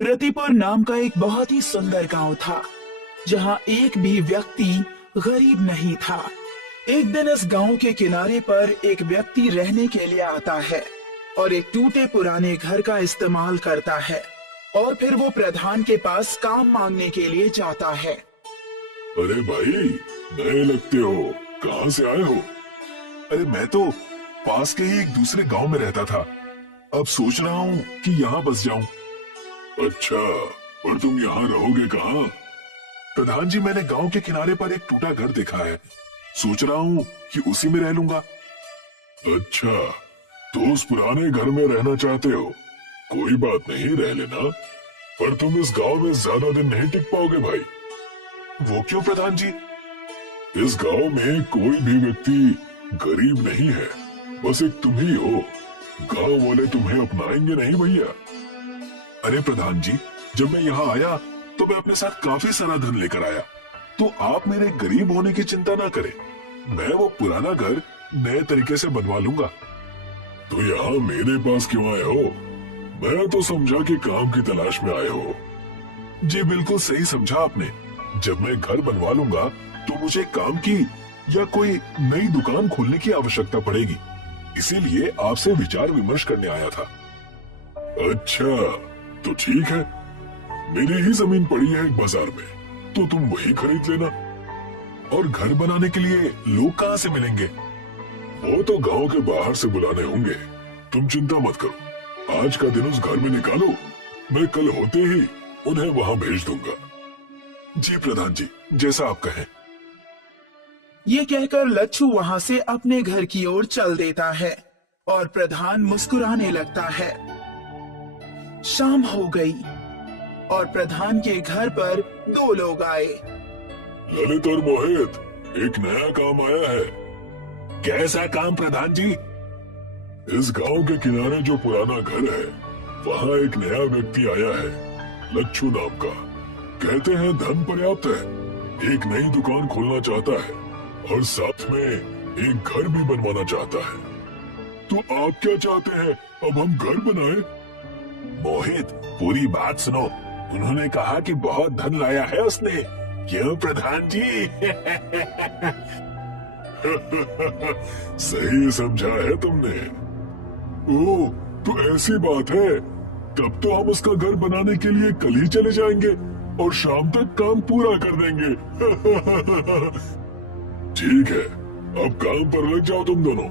रतिपुर नाम का एक बहुत ही सुंदर गांव था, जहां एक भी व्यक्ति गरीब नहीं था। एक दिन इस गांव के किनारे पर एक व्यक्ति रहने के लिए आता है और एक टूटे पुराने घर का इस्तेमाल करता है और फिर वो प्रधान के पास काम मांगने के लिए जाता है। अरे भाई, नए लगते हो, कहाँ से आए हो? अरे मैं तो पास के ही एक दूसरे गांव में रहता था। अब सोच रहा हूँ कि यहाँ बस जाऊं। अच्छा, पर तुम यहाँ रहोगे कहाँ? प्रधान जी, मैंने गांव के किनारे पर एक टूटा घर देखा है, सोच रहा हूँ कि उसी में रह लूंगा। अच्छा, तो उस पुराने घर में रहना चाहते हो? कोई बात नहीं, रह लेना, पर तुम इस गांव में ज्यादा दिन नहीं टिक पाओगे भाई। वो क्यों प्रधान जी? इस गांव में कोई भी व्यक्ति गरीब नहीं है, बस एक तुम ही हो। गांव वाले तुम्हें अपनाएंगे नहीं भैया। अरे प्रधान जी, जब मैं यहाँ आया तो मैं अपने साथ काफी सारा धन लेकर आया, तो आप मेरे गरीब होने की चिंता ना करें। मैं वो पुराना घर नए तरीके से बनवा लूंगा। तो यहाँ मेरे पास क्यों आए हो? मैं तो समझा कि काम की तलाश में आए हो। जी बिल्कुल सही समझा आपने। जब मैं घर बनवा लूंगा तो मुझे काम की या कोई नई दुकान खोलने की आवश्यकता पड़ेगी, इसीलिए आपसे विचार विमर्श करने आया था। अच्छा, तो ठीक है, मेरी ही जमीन पड़ी है एक बाजार में, तो तुम वही खरीद लेना। और घर बनाने के लिए लोग कहाँ से मिलेंगे? वो तो गांव के बाहर से बुलाने होंगे, तुम चिंता मत करो। आज का दिन उस घर में निकालो, मैं कल होते ही उन्हें वहां भेज दूंगा। जी प्रधान जी, जैसा आप कहें। ये कहकर लच्छू वहां से अपने घर की ओर चल देता है और प्रधान मुस्कुराने लगता है। शाम हो गई और प्रधान के घर पर दो लोग आए। ललित और मोहित, एक नया काम आया है। कैसा काम प्रधान जी? इस गांव के किनारे जो पुराना घर है, वहाँ एक नया व्यक्ति आया है, लच्छू नाम का। कहते हैं धन पर्याप्त है, एक नई दुकान खोलना चाहता है और साथ में एक घर भी बनवाना चाहता है। तो आप क्या चाहते हैं, अब हम घर बनाएं? मोहित, पूरी बात सुनो। उन्होंने कहा कि बहुत धन लाया है उसने। क्यों प्रधान जी? सही समझा है तुमने। ओह, तो ऐसी बात है, तब तो हम उसका घर बनाने के लिए कल ही चले जाएंगे और शाम तक काम पूरा कर देंगे। ठीक है, अब काम पर लग जाओ तुम दोनों।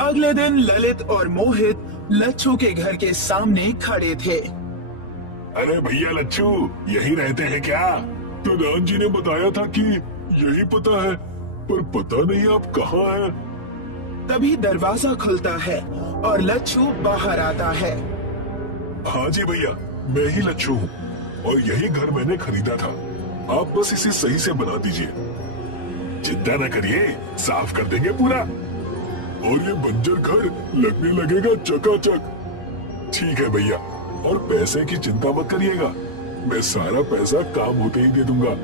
अगले दिन ललित और मोहित लच्छू के घर के सामने खड़े थे। अरे भैया लच्छू, यही रहते हैं क्या? प्रधान जी ने बताया था कि यही पता है, पर पता नहीं आप कहाँ हैं। तभी दरवाजा खुलता है और लच्छू बाहर आता है। हाँ जी भैया, मैं ही लच्छू हूँ और यही घर मैंने खरीदा था। आप बस इसे सही से बना दीजिए। चिंता न करिए, साफ कर देंगे पूरा, और ये बंजर घर लगने लगेगा चकाचक। ठीक है भैया, और पैसे की चिंता मत करिएगा, मैं सारा पैसा काम होते ही दे दूंगा।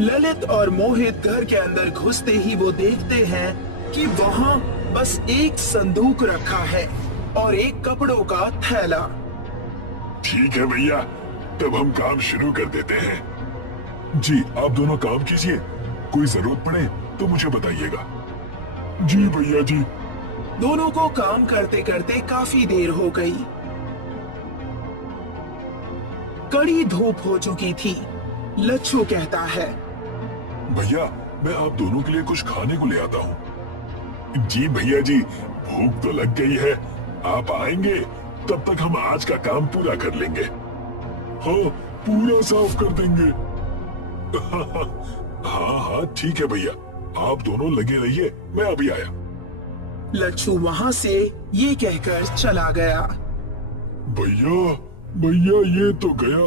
ललित और मोहित घर के अंदर घुसते ही वो देखते हैं कि वहाँ बस एक संदूक रखा है और एक कपड़ों का थैला। ठीक है भैया, तब हम काम शुरू कर देते हैं। जी, आप दोनों काम कीजिए, कोई जरूरत पड़े तो मुझे बताइएगा। जी भैया जी। दोनों को काम करते करते काफी देर हो गई। कड़ी धूप हो चुकी थी। लच्छू कहता है, भैया मैं आप दोनों के लिए कुछ खाने को ले आता हूँ। जी भैया जी, भूख तो लग गई है, आप आएंगे तब तक हम आज का काम पूरा कर लेंगे। हाँ, पूरा साफ कर देंगे। हाँ हाँ ठीक है भैया, आप दोनों लगे रहिए, मैं अभी आया। लच्छू वहाँ से ये कहकर चला गया। भैया भैया, ये तो गया,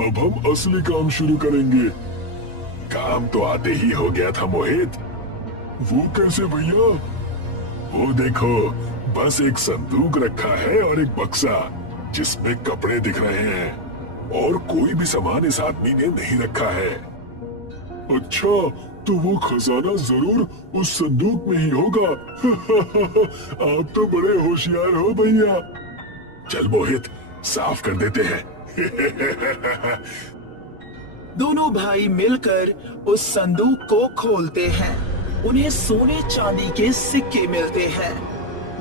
अब हम असली काम शुरू करेंगे। काम तो आते ही हो गया था मोहित। वो कैसे भैया? वो देखो, बस एक संदूक रखा है और एक बक्सा जिसमें कपड़े दिख रहे हैं, और कोई भी सामान इस आदमी ने नहीं रखा है। अच्छा, तो वो खजाना जरूर उस संदूक में ही होगा। आप तो बड़े होशियार हो भैया। चल मोहित, साफ कर देते हैं। दोनों भाई मिलकर उस संदूक को खोलते हैं। उन्हें सोने चांदी के सिक्के मिलते हैं।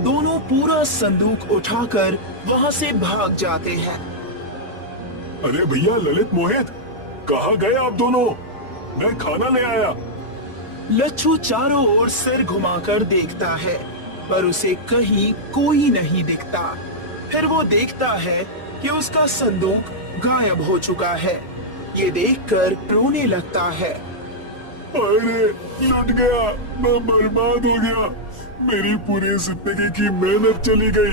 दोनों पूरा संदूक उठाकर वहां से भाग जाते हैं। अरे भैया ललित मोहित, कहाँ गए आप दोनों? मैं खाना ले आया। लच्छू चारों ओर सिर घुमाकर देखता है, पर उसे कहीं कोई नहीं दिखता। फिर वो देखता है कि उसका संदूक गायब हो चुका है। ये देखकर रोने लगता है। अरे लुट गया, मैं बर्बाद हो गया। मेरी पूरी जिंदगी की मेहनत चली गई।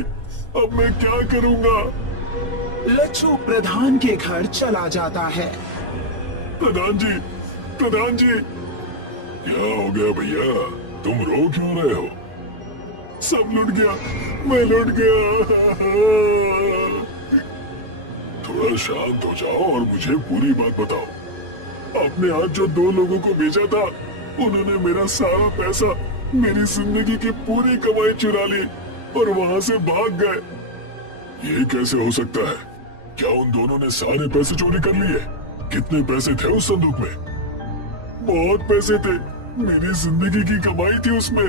अब मैं क्या करूंगा? लच्छू प्रधान के घर चला जाता है। प्रधान जी, प्रधान जी। क्या हो गया भैया, तुम रो क्यों रहे हो? सब लुट गया, मैं लुट गया। थोड़ा शांत हो जाओ और मुझे पूरी बात बताओ। आपने आज जो 2 लोगों को भेजा था, उन्होंने मेरा सारा पैसा, मेरी जिंदगी की पूरी कमाई चुरा ली और वहां से भाग गए। ये कैसे हो सकता है? क्या उन दोनों ने सारे पैसे चोरी कर लिए? कितने पैसे थे उस संदूक में? बहुत पैसे थे, मेरी जिंदगी की कमाई थी उसमें।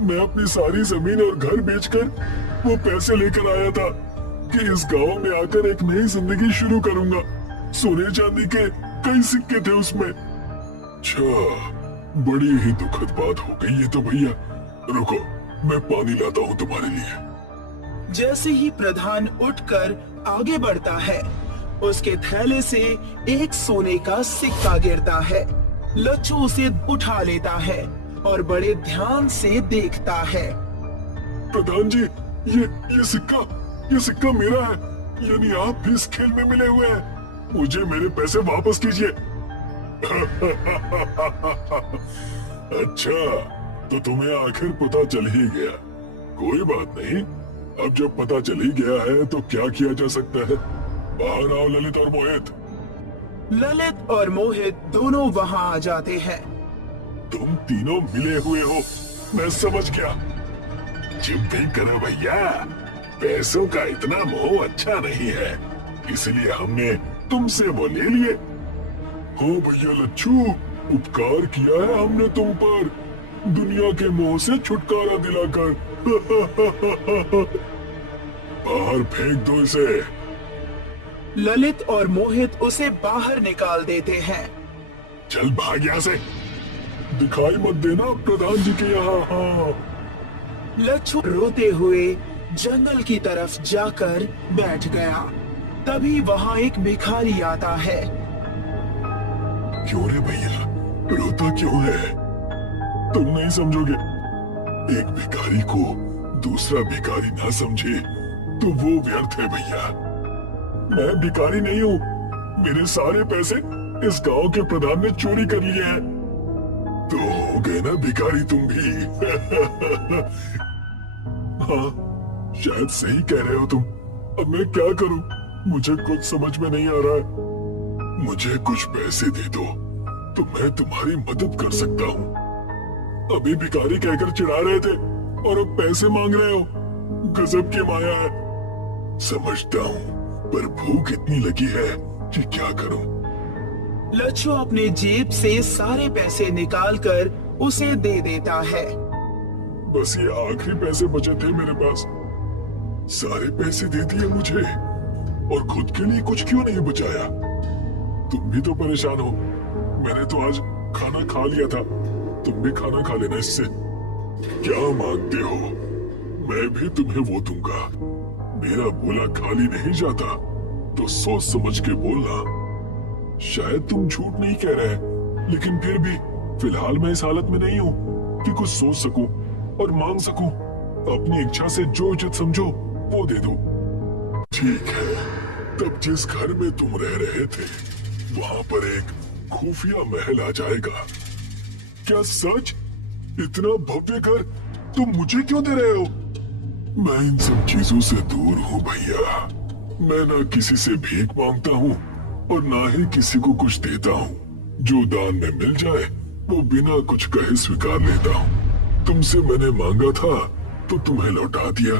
मैं अपनी सारी जमीन और घर बेचकर वो पैसे लेकर आया था कि इस गांव में आकर एक नई जिंदगी शुरू करूंगा। सोने चांदी के कई सिक्के थे उसमें। अच्छा, बड़ी ही दुखद बात हो गई ये तो भैया। रुको, मैं पानी लाता हूँ तुम्हारे लिए। जैसे ही प्रधान उठकर आगे बढ़ता है, उसके थैले से एक सोने का सिक्का गिरता है। लच्छू उसे उठा लेता है और बड़े ध्यान से देखता है। प्रधान जी, ये सिक्का मेरा है। यानी आप भी इस खेल में मिले हुए हैं। मुझे मेरे पैसे वापस कीजिए। अच्छा, तो तुम्हें आखिर पता चल ही गया। कोई बात नहीं, अब जब पता चल ही गया है तो क्या किया जा सकता है। बाहर आओ ललित और मोहित। ललित और मोहित दोनों वहां आ जाते हैं। तुम तीनों मिले हुए हो, मैं समझ गया। चुप भी करो भैया, पैसों का इतना मोह अच्छा नहीं है, इसलिए हमने तुमसे वो ले लिए। हो भैया लच्छू, उपकार किया है हमने तुम पर, दुनिया के मोह से छुटकारा दिलाकर। बाहर फेंक दो इसे। ललित और मोहित उसे बाहर निकाल देते हैं। चल भाग यहाँ से, दिखाई मत देना प्रधान जी के यहाँ। हाँ। लच्छू रोते हुए जंगल की तरफ जाकर बैठ गया। तभी वहां एक भिखारी आता है। क्यों रे भैया, रोता क्यों है? तुम नहीं समझोगे। एक भिखारी को दूसरा भिखारी ना समझे तो वो व्यर्थ है भैया। मैं भिखारी नहीं हूँ, मेरे सारे पैसे इस गांव के प्रधान ने चोरी कर लिए हैं। तो हो गए ना भिखारी तुम भी। हाँ, शायद सही कह रहे हो तुम। अब मैं क्या करूं, मुझे कुछ समझ में नहीं आ रहा है। मुझे कुछ पैसे दे दो तो मैं तुम्हारी मदद कर सकता हूँ। अभी भिखारी कहकर चिढ़ा रहे थे और अब पैसे मांग रहे हो। गजब की माया है। समझता हूँ, पर भूख इतनी लगी है कि क्या करूं। लच्छू अपने जेब से सारे पैसे निकालकर उसे दे देता है। बस ये आखिरी पैसे बचे थे मेरे पास, सारे पैसे दे दिए मुझे और खुद के लिए कुछ क्यों नहीं बचाया। तुम भी तो परेशान हो। मैंने तो आज खाना खा लिया था, तुम भी खाना खा लेना इससे। क्या मांगते हो? मैं भी तुम्हें वो दूंगा। मेरा बोला खाली नहीं जाता, तो सोच समझ के बोलना। शायद तुम झूठ नहीं कह रहे, लेकिन फिर भी फिलहाल मैं इस हालत में नहीं हूँ कि कुछ सोच सकूं और मांग सकूं। अपनी इच्छा से जो उचित समझो वो दे दो। ठीक है, तब जिस घर में तुम रह रहे थे वहां पर एक खुफिया महल आ जाएगा। क्या सच? इतना भव्य घर तुम मुझे क्यों दे रहे हो? मैं इन सब चीजों से दूर हूँ भैया। मैं ना किसी से भीख मांगता हूँ और ना ही किसी को कुछ देता हूँ। जो दान में मिल जाए वो बिना कुछ कहे स्वीकार लेता हूँ। तुमसे मैंने मांगा था तो तुम्हें लौटा दिया।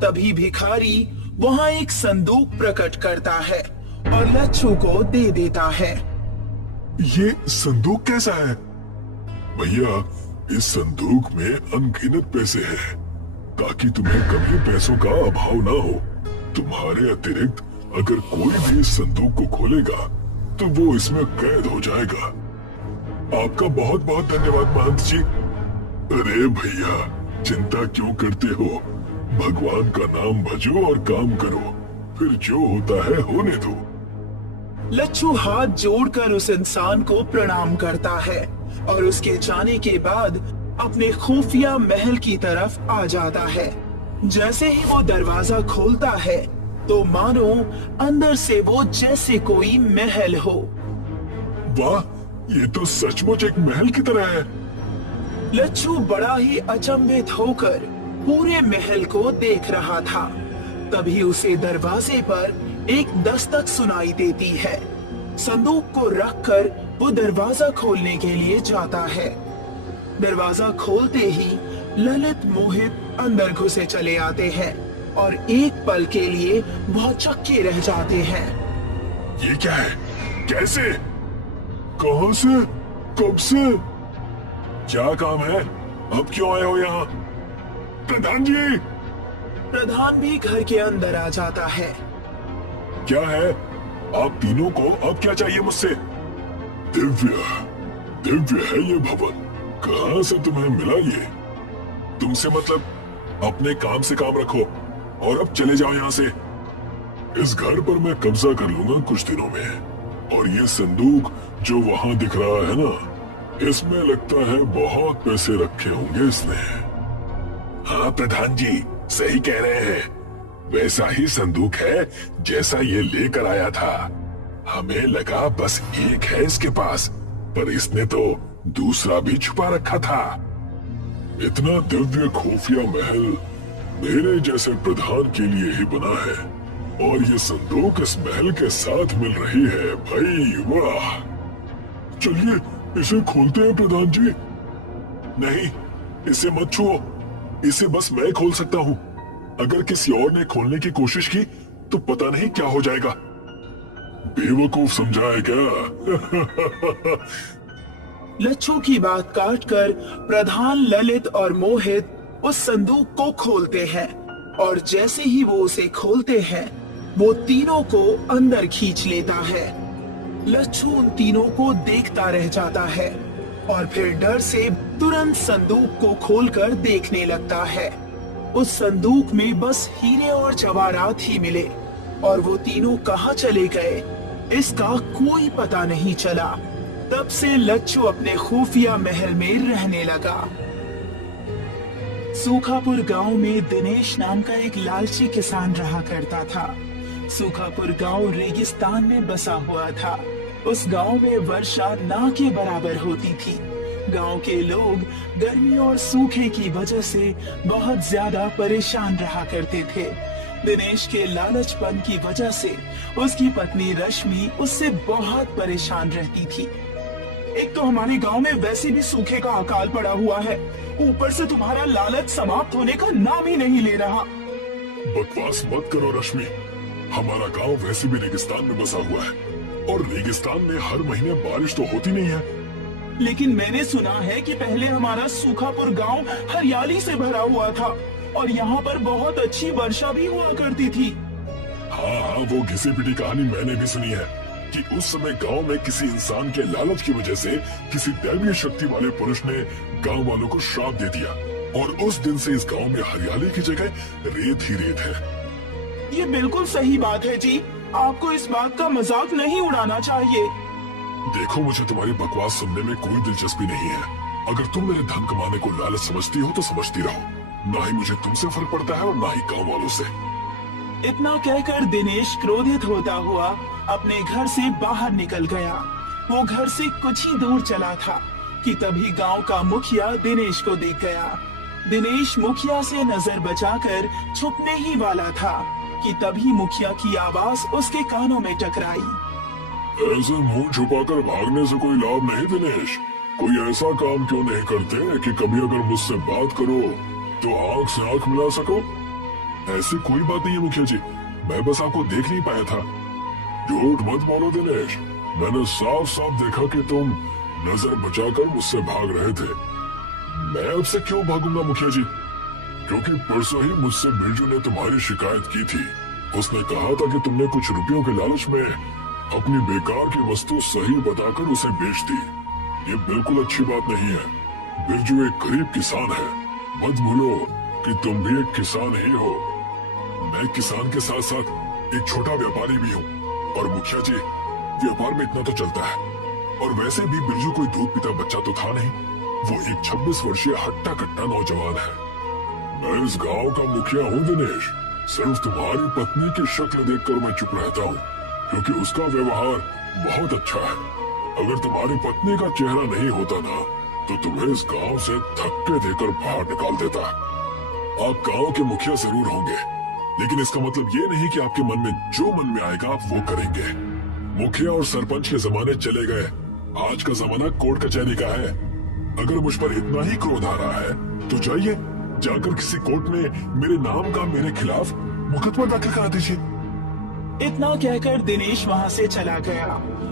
तभी भिखारी वहाँ एक संदूक प्रकट करता है और लच्छू को दे देता है। ये संदूक कैसा है? भैया, इस संदूक में अनगिनत पैसे हैं, ताकि तुम्हें कभी पैसों का अभाव ना हो। तुम्हारे अतिरिक्त अगर कोई भी इस संदूक को खोलेगा तो वो इसमें कैद हो जाएगा। आपका बहुत बहुत धन्यवाद महंत जी। अरे भैया, चिंता क्यों करते हो? भगवान का नाम भजो और काम करो, फिर जो होता है होने दो। लच्छू हाथ जोड़कर उस इंसान को प्रणाम करता है और उसके जाने के बाद अपने खुफिया महल की तरफ आ जाता है। जैसे ही वो दरवाजा खोलता है तो मानो अंदर से वो जैसे कोई महल हो। वाह, ये तो सचमुच एक महल की तरह है। लच्छू बड़ा ही अचंभित होकर पूरे महल को देख रहा था। तभी उसे दरवाजे पर एक दस्तक सुनाई देती है। संदूक को रखकर वो दरवाजा खोलने के लिए जाता है। दरवाजा खोलते ही ललित मोहित अंदर घुसे चले आते हैं और एक पल के लिए भौचक्के रह जाते हैं। ये क्या है? कैसे? कहां से? कब से? क्या काम है? अब क्यों आए हो यहाँ? प्रधान जी! प्रधान भी घर के अंदर आ जाता है। क्या है? आप तीनों को अब क्या चाहिए मुझसे? दिव्य, दिव्य है ये भवन। कहां से तुम्हें मिला ये? तुमसे मतलब अपने काम से काम रखो और अब चले जाओ यहाँ से। इस घर पर मैं कब्जा कर लूंगा कुछ दिनों में। और ये संदूक जो वहां दिख रहा है ना, इसमें लगता है बहुत पैसे रखे होंगे इसने। हाँ प्रधान जी, सही कह रहे हैं। वैसा ही संदूक है जैसा ये लेकर आया था। हमें लगा बस एक है इसके पास, पर इसने तो दूसरा भी छुपा रखा था। इतना दिव्य खुफिया महल मेरे जैसे प्रधान के लिए ही बना है, और ये संदूक इस महल के साथ मिल रही है। भाई वाह! चलिए इसे खोलते हैं प्रधान जी। नहीं, इसे मत छुओ। इसे बस मैं खोल सकता हूँ। अगर किसी और ने खोलने की कोशिश की तो पता नहीं क्या हो जाएगा। बेवकूफ समझा है क्या? लच्छू की बात काटकर प्रधान, ललित और मोहित उस संदूक को खोलते हैं और जैसे ही वो उसे खोलते हैं वो तीनों को अंदर खींच लेता है। लच्छू उन तीनों को देखता रह जाता है और फिर डर से तुरंत संदूक को खोलकर देखने लगता है। उस संदूक में बस हीरे और जवाहरात ही मिले और वो तीनों कहाँ चले गए इसका कोई पता नहीं चला। तब से लच्छू अपने खुफिया महल में रहने लगा। सूखापुर गांव में दिनेश नाम का एक लालची किसान रहा करता था। सूखापुर गांव रेगिस्तान में बसा हुआ था। उस गांव में वर्षा ना के बराबर होती थी। गांव के लोग गर्मी और सूखे की वजह से बहुत ज्यादा परेशान रहा करते थे। दिनेश के लालचपन की वजह से उसकी पत्नी रश्मि उससे बहुत परेशान रहती थी। एक तो हमारे गांव में वैसे भी सूखे का अकाल पड़ा हुआ है, ऊपर से तुम्हारा लालच समाप्त होने का नाम ही नहीं ले रहा। बकवास मत करो रश्मि। हमारा गांव वैसे भी रेगिस्तान में बसा हुआ है और रेगिस्तान में हर महीने बारिश तो होती नहीं है। लेकिन मैंने सुना है कि पहले हमारा सूखापुर गांव हरियाली से भरा हुआ था और यहाँ पर बहुत अच्छी वर्षा भी हुआ करती थी। हाँ, वो घिसी पिटी कहानी मैंने भी सुनी है कि उस समय गांव में किसी इंसान के लालच की वजह से किसी दैवीय शक्ति वाले पुरुष ने गांव वालों को श्राप दे दिया और उस दिन से इस गांव में हरियाली की जगह रेत ही रेत है। ये बिल्कुल सही बात है जी, आपको इस बात का मजाक नहीं उड़ाना चाहिए। देखो, मुझे तुम्हारी बकवास सुनने में कोई दिलचस्पी नहीं है। अगर तुम मेरे धन कमाने को लालच समझती हो तो समझती रहो। ना ही मुझे तुमसे फर्क पड़ता है और ना ही गांव वालों से। इतना कहकर दिनेश क्रोधित होता हुआ अपने घर से बाहर निकल गया। वो घर से कुछ ही दूर चला था कि तभी गांव का मुखिया दिनेश को देख गया। दिनेश मुखिया से नजर बचाकर छुपने ही वाला था कि तभी मुखिया की आवाज उसके कानों में टकराई। ऐसे मुंह छुपाकर भागने से कोई लाभ नहीं दिनेश। कोई ऐसा काम क्यों नहीं करते कि कभी अगर मुझसे बात करो तो आंख से आंख मिला सको। ऐसी कोई बात नहीं है मुखिया जी, मैं बस आपको देख नहीं पाया था। झूठ मत बोलो दिनेश, मैंने साफ साफ देखा कि तुम नजर बचाकर मुझसे भाग रहे थे। मैं आपसे क्यों भागूंगा मुखिया जी? क्योंकि परसों ही मुझसे बिरजू ने तुम्हारी शिकायत की थी। उसने कहा था कि तुमने कुछ रुपयों के लालच में अपनी बेकार की वस्तु सही बताकर उसे बेच दी। ये बिल्कुल अच्छी बात नहीं है। बिरजू एक गरीब किसान है, मत भूलो कि तुम भी एक किसान ही हो। मैं किसान के साथ साथ एक छोटा व्यापारी भी हूँ। और मुखिया जी, व्यापार में इतना तो चलता है। और वैसे भी बिरजू कोई दूध पीता बच्चा तो था नहीं, वो एक 26 वर्षीय हट्टा कट्टा नौजवान है। मैं इस गांव का मुखिया हूँ दिनेश। सिर्फ तुम्हारी पत्नी की शक्ल देखकर मैं चुप रहता हूँ, क्योंकि उसका व्यवहार बहुत अच्छा है। अगर तुम्हारी पत्नी का चेहरा नहीं होता ना, तो तुम्हें इस गांव से धक्के देकर बाहर निकाल देता। आप गांव के मुखिया जरूर होंगे, लेकिन इसका मतलब ये नहीं कि आपके मन में जो मन में आएगा आप वो करेंगे। मुखिया और सरपंच के जमाने चले गए, आज का जमाना कोर्ट कचहरी का है। अगर मुझ पर इतना ही क्रोध आ रहा है तो जाइए, जाकर किसी कोर्ट में मेरे नाम का मेरे खिलाफ मुकदमा दाखिल करा दीजिए। इतना कहकर दिनेश वहाँ से चला गया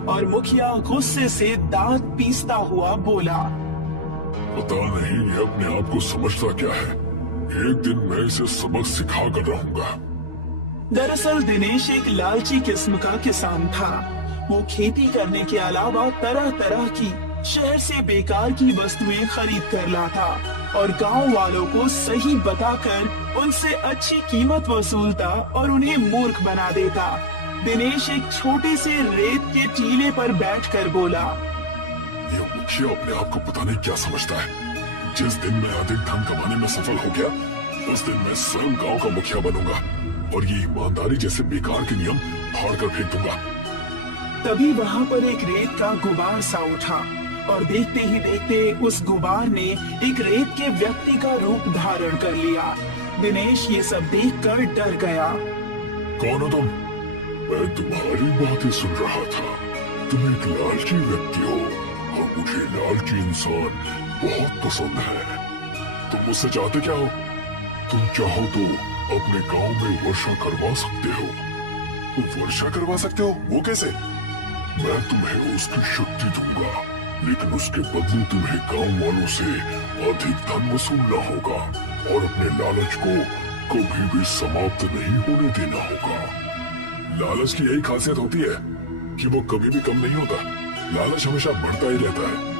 और मुखिया गुस्से से दांत पीसता हुआ बोला, पता नहीं ये अपने आप को समझता क्या है। एक दिन मैं इसे सबक सिखा कर रहूंगा। दरअसल दिनेश एक लालची किस्म का किसान था। वो खेती करने के अलावा तरह तरह की शहर से बेकार की वस्तुएं खरीद कर लाता और गांव वालों को सही बताकर उनसे अच्छी कीमत वसूलता और उन्हें मूर्ख बना देता। दिनेश एक छोटे से रेत के टीले पर बैठकर बोला, ये मुखिया अपने आप को पता नहीं क्या समझता है। जिस दिन मैं अधिक धन कमाने में सफल हो गया, उस दिन मैं स्वयं गांव का मुखिया बनूंगा और ये ईमानदारी जैसे बेकार के नियम फाड़ कर फेंक दूंगा। तभी वहाँ पर एक रेत का गुबार सा उठा और देखते ही देखते उस गुबार ने एक रेत के व्यक्ति का रूप धारण कर लिया। दिनेश ये सब देखकर डर गया। कौन हो तुम? मैं तुम्हारी बातें सुन रहा था। तुम एक लालची व्यक्ति हो और मुझे लालची इंसान बहुत पसंद है। तुम मुझसे चाहते क्या हो? तुम चाहो तो अपने गांव में वर्षा करवा सकते हो। वर्षा करवा सकते हो? वो कैसे? मैं तुम्हें उसकी शक्ति दूंगा, लेकिन उसके बदले तुम्हें गांव वालों से अधिक धन वसूलना होगा और अपने लालच को कभी भी समाप्त नहीं होने देना होगा। लालच की यही खासियत होती है कि वो कभी भी कम नहीं होता। लालच हमेशा बढ़ता ही रहता है।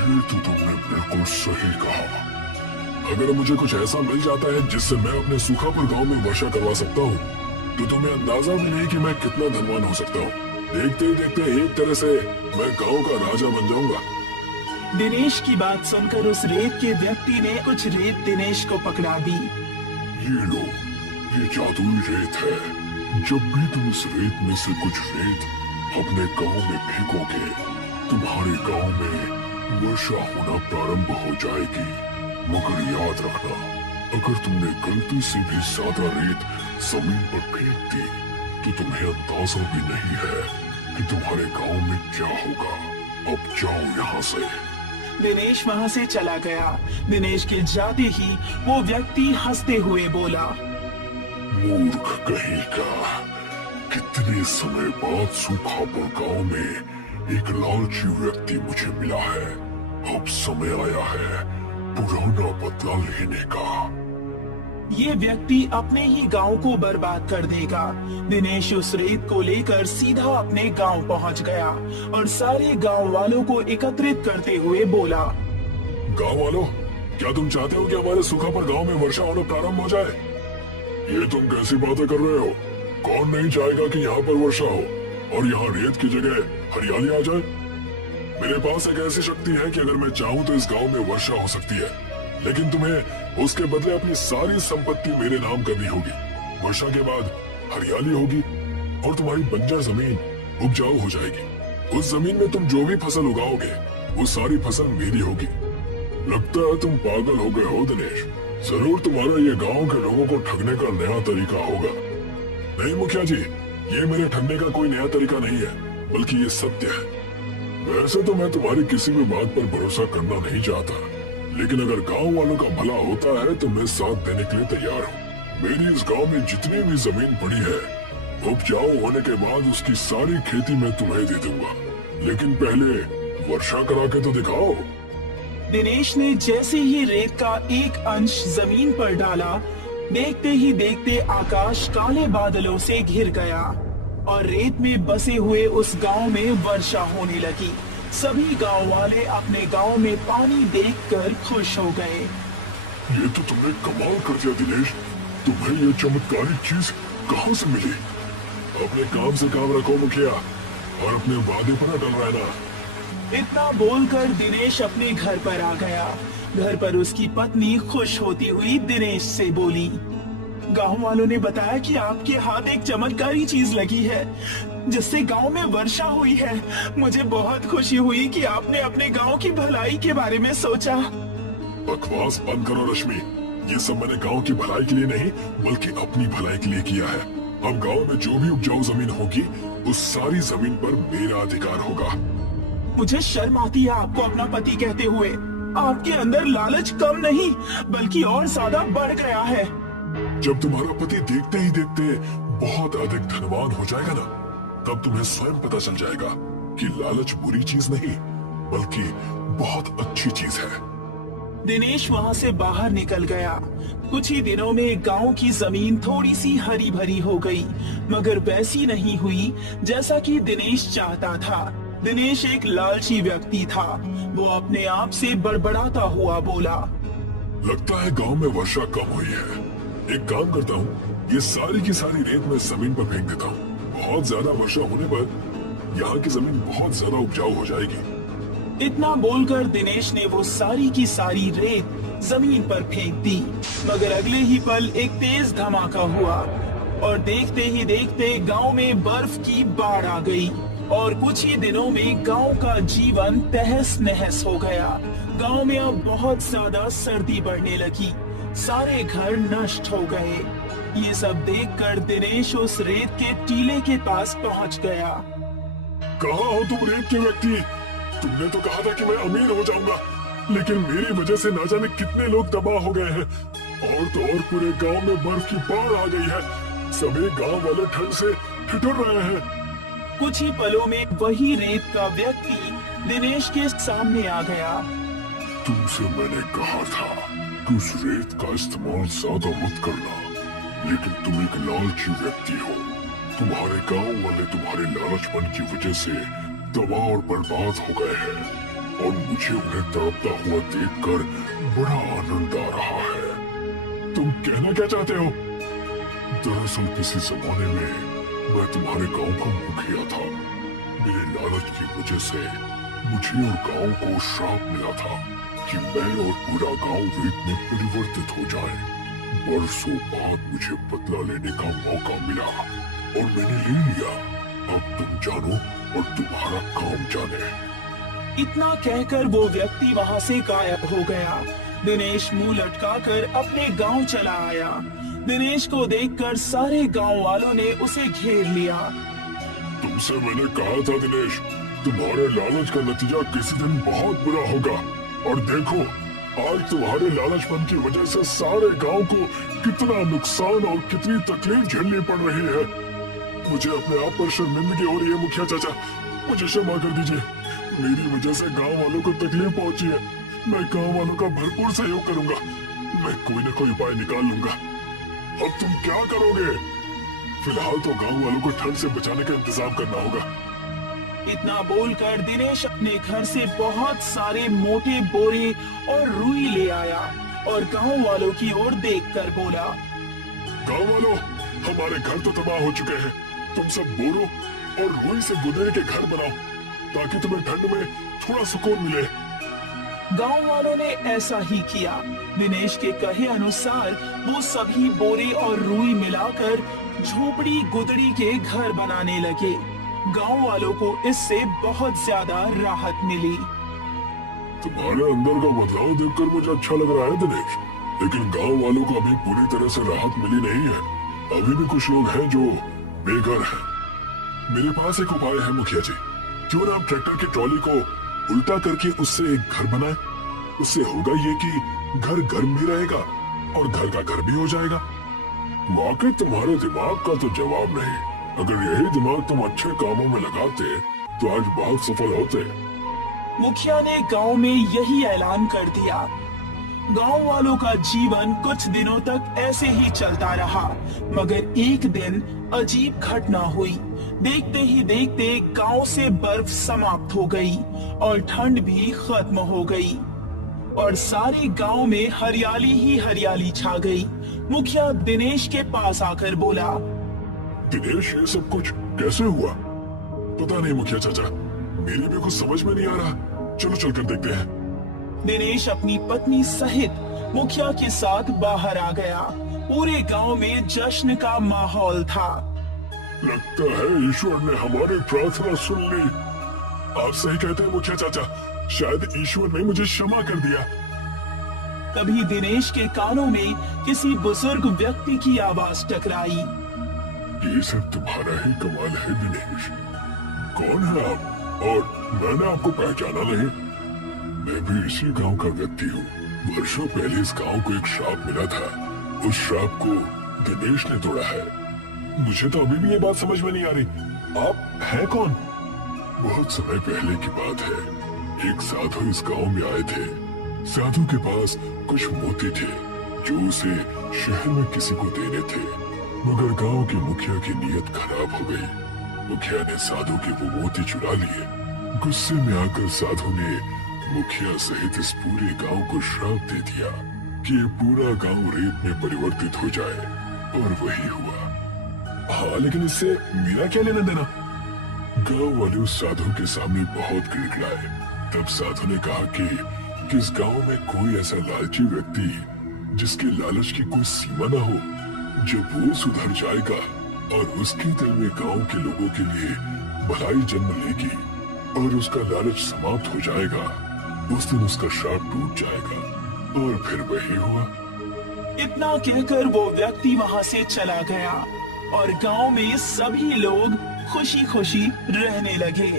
ये तो तुमने बिल्कुल सही कहा। अगर मुझे कुछ ऐसा मिल जाता है जिससे मैं अपने सूखापुर गांव में वर्षा करवा सकता हूँ, तो तुम्हें अंदाजा भी नहीं कि मैं कितना धनवान हो सकता हूँ। देखते ही देखते एक तरह से मैं गांव का राजा बन जाऊंगा। दिनेश की बात सुनकर उस रेत के व्यक्ति ने कुछ रेत दिनेश को पकड़ा दी। ये लो, ये जादुई रेत है। जब भी तुम इस रेत में से कुछ रेत अपने गांव में फेंकोगे, तुम्हारे गांव में वर्षा होना प्रारंभ हो जाएगी। मगर याद रखना, अगर तुमने गलती से भी ज्यादा रेत जमीन पर फेंक दी, तो तुम्हें अंदाजा भी नहीं है कि तुम्हारे गांव में क्या होगा। अब जाओ यहाँ से। दिनेश वहाँ से चला गया। दिनेश के जाते ही वो व्यक्ति हंसते हुए बोला, मूर्ख कहीं का, कितने समय बाद सूखापुर गांव में एक लालची व्यक्ति मुझे मिला है। अब समय आया है पुराना बदला लेने का। ये व्यक्ति अपने ही गांव को बर्बाद कर देगा। दिनेश उस रेत को लेकर सीधा अपने गांव पहुंच गया और सारे गांव वालों को एकत्रित करते हुए बोला, गांव वालों, क्या तुम चाहते हो कि हमारे सूखापुर गांव में वर्षा होना प्रारंभ हो जाए? ये तुम कैसी बातें कर रहे हो? कौन नहीं चाहेगा कि यहाँ पर वर्षा हो और यहाँ रेत की जगह हरियाली आ जाए? मेरे पास एक ऐसी शक्ति है कि अगर मैं चाहूँ तो इस गांव में वर्षा हो सकती है, लेकिन तुम्हें उसके बदले अपनी सारी संपत्ति मेरे नाम करनी होगी। वर्षा के बाद हरियाली होगी और तुम्हारी बंजर जमीन उपजाऊ हो जाएगी। उस जमीन में तुम जो भी फसल उगाओगे वो सारी फसल मेरी होगी। लगता है तुम पागल हो गए हो दिनेश। जरूर तुम्हारा ये गांव के लोगों को ठगने का नया तरीका होगा। नहीं मुखिया जी, ये मेरे ठगने का कोई नया तरीका नहीं है, बल्कि ये सत्य है। वैसे तो मैं तुम्हारी किसी भी बात पर भरोसा करना नहीं चाहता, लेकिन अगर गांव वालों का भला होता है तो मैं साथ देने के लिए तैयार हूँ। मेरी इस गांव में जितनी भी जमीन पड़ी है उपजाऊ होने के बाद उसकी सारी खेती मैं तुम्हें दे दूंगा, लेकिन पहले वर्षा करा के तो दिखाओ। दिनेश ने जैसे ही रेत का एक अंश जमीन पर डाला, देखते ही देखते आकाश काले बादलों से घिर गया और रेत में बसे हुए उस गांव में वर्षा होने लगी। सभी गांव वाले अपने गांव में पानी देखकर खुश हो गए। ये तो तुमने कमाल कर दिया दिनेश, तुम्हें ये चमत्कारी चीज कहाँ से मिली? अपने काम से काम रखो मुखिया, और अपने वादे पर अटल रहना। इतना बोलकर दिनेश अपने घर पर आ गया। घर पर उसकी पत्नी खुश होती हुई दिनेश से बोली, गांव वालों ने बताया कि आपके हाथ एक चमत्कारी चीज लगी है जिससे गांव में वर्षा हुई है। मुझे बहुत खुशी हुई कि आपने अपने गांव की भलाई के बारे में सोचा। बकवास बंद करो रश्मि, ये सब मैंने गांव की भलाई के लिए नहीं बल्कि अपनी भलाई के लिए किया है। अब गांव में जो भी उपजाऊ जमीन होगी उस सारी जमीन पर मेरा अधिकार होगा। मुझे शर्म आती है आपको अपना पति कहते हुए। आपके अंदर लालच कम नहीं बल्कि और ज्यादा बढ़ गया है। जब तुम्हारा पति देखते ही देखते बहुत अधिक धनवान हो जाएगा ना, तब तुम्हें स्वयं पता चल जाएगा कि लालच बुरी चीज नहीं बल्कि बहुत अच्छी चीज है। दिनेश वहां से बाहर निकल गया। कुछ ही दिनों में गांव की जमीन थोड़ी सी हरी भरी हो गई, मगर वैसी नहीं हुई जैसा कि दिनेश चाहता था। दिनेश एक लालची व्यक्ति था। वो अपने आप से बड़बड़ाता हुआ बोला, लगता है गांव में वर्षा कम हुई है। एक काम करता हूँ, ये सारी की सारी रेत मैं जमीन पर फेंक देता हूँ। बहुत ज्यादा वर्षा होने पर यहाँ की जमीन बहुत ज्यादा उपजाऊ हो जाएगी। इतना बोलकर दिनेश ने वो सारी की सारी रेत जमीन पर फेंक दी, मगर अगले ही पल एक तेज धमाका हुआ और देखते ही देखते गांव में बर्फ की बाढ़ आ गई और कुछ ही दिनों में गांव का जीवन तहस नहस हो गया। गांव में अब बहुत ज्यादा सर्दी बढ़ने लगी। सारे घर नष्ट हो गए। ये सब देखकर दिनेश उस रेत के टीले के पास पहुंच गया। कहाँ हो तुम रेत के व्यक्ति? तुमने तो कहा था कि मैं अमीर हो जाऊंगा, लेकिन मेरी वजह से ना जाने कितने लोग तबाह हो गए हैं। और तो और पूरे गांव में बर्फ की बाढ़ आ गई है। सभी गांव वाले ठंड से ठिठुर रहे हैं। कुछ ही पलों में वही रेत का व्यक्ति दिनेश के सामने आ गया। तुमसे मैंने कहा था कि उस रेत का इस्तेमाल ज्यादा मत करना, लेकिन तुम एक लालची व्यक्ति हो। तुम्हारे गांव वाले तुम्हारे लालचपन की वजह से तबाह और बर्बाद हो गए हैं और मुझे उन्हें तड़पता हुआ देखकर बड़ा आनंद आ रहा है। तुम कहना क्या चाहते हो? दरअसल किसी जमाने में मैं तुम्हारे गांव का मुखिया था। मेरे लालच की वजह से मुझे और गांव को श्राप मिला था कि मैं और पूरा गांव रेत में परिवर्तित हो जाए। बरसों बाद मुझे बदला लेने का मौका मिला और मैंने ले लिया। अब तुम जानो और तुम्हारा काम जाने। इतना कहकर वो व्यक्ति वहां से गायब हो गया। दिनेश मुंह लटकाकर अपने गांव चला आया। दिनेश को देखकर सारे गांव वालों ने उसे घेर लिया। तुमसे मैंने कहा था दिनेश, तुम्हारे लालच का नतीजा किसी दिन बहुत बुरा होगा। और देखो, आज तुम्हारे लालचपन की वजह से सारे गांव को कितना नुकसान और कितनी तकलीफ झेलनी पड़ रही है। मुझे अपने आप पर शर्मिंदगी हो रही है मुखिया चाचा, मुझे क्षमा कर दीजिए। मेरी वजह से गांव वालों को तकलीफ पहुंची है। मैं गांव वालों का भरपूर सहयोग करूंगा। मैं कोई न कोई उपाय निकाल लूंगा। अब तुम क्या करोगे? फिलहाल तो गांव वालों को ठंड से बचाने का इंतजाम करना होगा। इतना बोलकर दिनेश अपने घर से बहुत सारे मोटे बोरे और रुई ले आया और गांव वालों की ओर देखकर बोला, गांव वालों, हमारे घर तो तबाह हो चुके हैं। तुम सब बोरों और रुई से गुदरे के घर बनाओ ताकि तुम्हें ठंड में थोड़ा सुकून मिले। गांव वालों ने ऐसा ही किया। दिनेश के कहे अनुसार वो सभी बोरे और रुई मिलाकर झोपड़ी गुदड़ी के घर बनाने लगे। गांव वालों को इससे बहुत ज्यादा राहत मिली। तुम्हारे अंदर का बदलाव देखकर मुझे अच्छा लग रहा है दिनेश, लेकिन गांव वालों को अभी पूरी तरह से राहत मिली नहीं है। अभी भी कुछ लोग हैं जो बेघर हैं। मेरे पास एक उपाय है मुखिया जी। क्यों ना आप ट्रैक्टर की ट्रॉली को उल्टा करके उससे एक घर बनाए। उससे होगा ये कि घर गर्म भी रहेगा और घर का घर भी हो जाएगा। वाकई तुम्हारे दिमाग का तो जवाब नहीं। अगर यही दिमाग तुम अच्छे कामों में लगाते तो आज बहुत सफल होते। मुखिया ने गांव में यही ऐलान कर दिया। गांव वालों का जीवन कुछ दिनों तक ऐसे ही चलता रहा, मगर एक दिन अजीब घटना हुई। देखते ही देखते गांव से बर्फ समाप्त हो गई और ठंड भी खत्म हो गई और सारे गांव में हरियाली ही हरियाली छा गई। मुखिया दिनेश के पास आकर बोला, दिनेश, ये सब कुछ कैसे हुआ? पता नहीं मुखिया चाचा, मेरे भी कुछ समझ में नहीं आ रहा। चलो चलकर देखते हैं। दिनेश अपनी पत्नी सहित मुखिया के साथ बाहर आ गया। पूरे गांव में जश्न का माहौल था। लगता है ईश्वर ने हमारी प्रार्थना सुन ली। आप सही कहते हैं मुखिया चाचा, शायद ईश्वर ने मुझे क्षमा कर दिया। तभी दिनेश के कानों में किसी बुजुर्ग व्यक्ति की आवाज टकराई। ये सब तुम्हारा ही कमाल है दिनेश। कौन है आप? और मैंने आपको पहचाना नहीं। मैं भी इसी गांव का व्यक्ति हूँ। वर्षों पहले इस गांव को एक श्राप मिला था। उस श्राप को दिनेश ने तोड़ा है। मुझे तो अभी भी ये बात समझ में नहीं आ रही। आप हैं कौन? बहुत समय पहले की बात है। एक साधु इस गांव में आए थे। साधु के पास कुछ मोती थे जो उसे शहर में किसी को देने थे, मगर गांव के मुखिया की नीयत खराब हो गई। मुखिया ने साधु के वो मोती चुरा लिए। गुस्से में आकर साधु ने मुखिया सहित इस पूरे गांव को श्राप दे दिया कि ये पूरा गांव रेत में परिवर्तित हो जाए, और वही हुआ। हाँ, लेकिन इससे मेरा क्या लेना देना? गांव वाले उस साधु के सामने बहुत गिड़गिड़ाए। तब साधु ने कहा कि इस गांव में कोई ऐसा लालची व्यक्ति जिसके लालच की कोई सीमा न हो, जब वो सुधर जाएगा और उसके दिल में गांव के लोगों के लिए भलाई जन्म लेगी और उसका लालच समाप्त हो जाएगा, उस दिन उसका श्राप टूट जाएगा। और फिर वही हुआ। इतना कहकर वो व्यक्ति वहां से चला गया और गांव में सभी लोग खुशी खुशी रहने लगे।